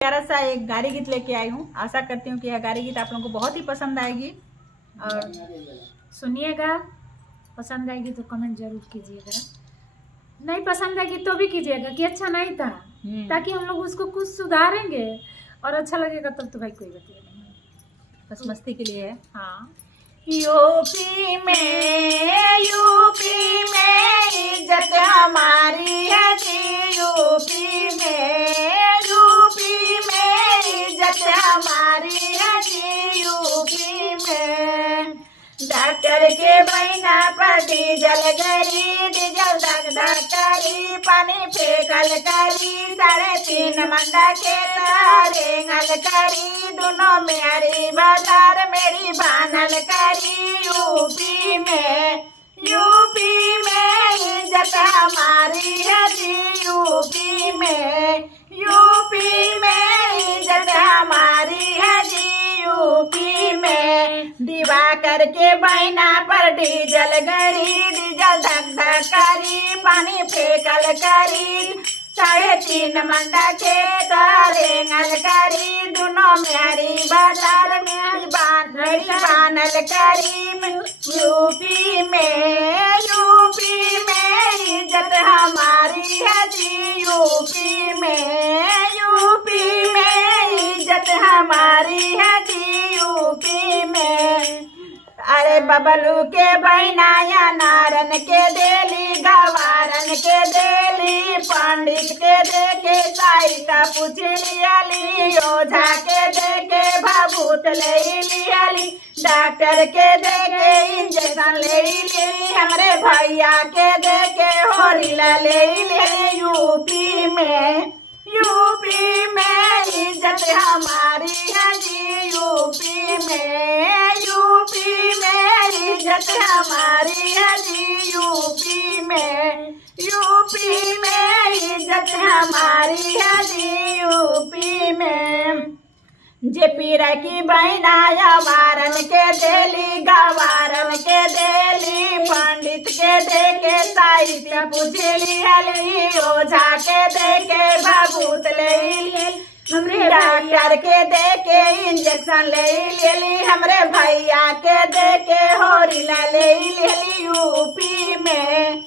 प्यारा सा एक गारी गीत लेके आई हूँ। आशा करती हूँ कि यह गारी गीत आप लोगों को बहुत ही पसंद आएगी और सुनिएगा। पसंद आएगी तो कमेंट जरूर कीजिएगा, नहीं पसंद आएगी तो भी कीजिएगा कि अच्छा नहीं था, ताकि हम लोग उसको कुछ सुधारेंगे और अच्छा लगेगा तब तो भाई कोई बात नहीं, बस मस्ती के लिए है। हाँ, यूपी में इज्जत हमारी है जी, यूपी में इज्जत हमारी है जी, यूपी में डॉक्टर के बहिना पर डीजल गरी, डीजल धक धक करी, पानी फेंकल करी, 3.5 मंडा के रेंगल करी, दोनों मेरी बाजार मेरी बानल करी। यूपी में इज्जत हमारी है जी, यूपी में इज्जत हमारी है जी, यूपी में दिवाकर के बहिना पर डीजल गरी, डीजल धक धक करी, पानी फेंकल करी, 3.5 मंडा के रेंगल करी, दोनों मेरी बाजार में बानल करी। यूपी में इज्जत हमारी है जी, यूपी में इज्जत हमारी है जी, यूपी में। अरे बबलू के बहिना या नारन के देली, गवारन के देली, पंडित के देके साइता पूछ लियाली, ओझा के देके भभूत ले लियाली, डॉक्टर के देके इंजेक्शन ले लियाली, हमरे भैया के देके होरिला ले लियाली। यूपी में इज्जत हमारी है जी, यूपी में इज्जत हमारी है जी, यूपी में इज्जत हमारी है जी, यूपी में। जे पीरा की बहिना या वारन के देली, गवारन के देली, पंडित के देके साहित्य पूछ लियाली, ओझा के देके भभूत ले लियाली, हमरे डॉक्टर के देके इंजेक्शन ले लियाली, हमरे भैया के देके होरिला ले लियाली। यूपी में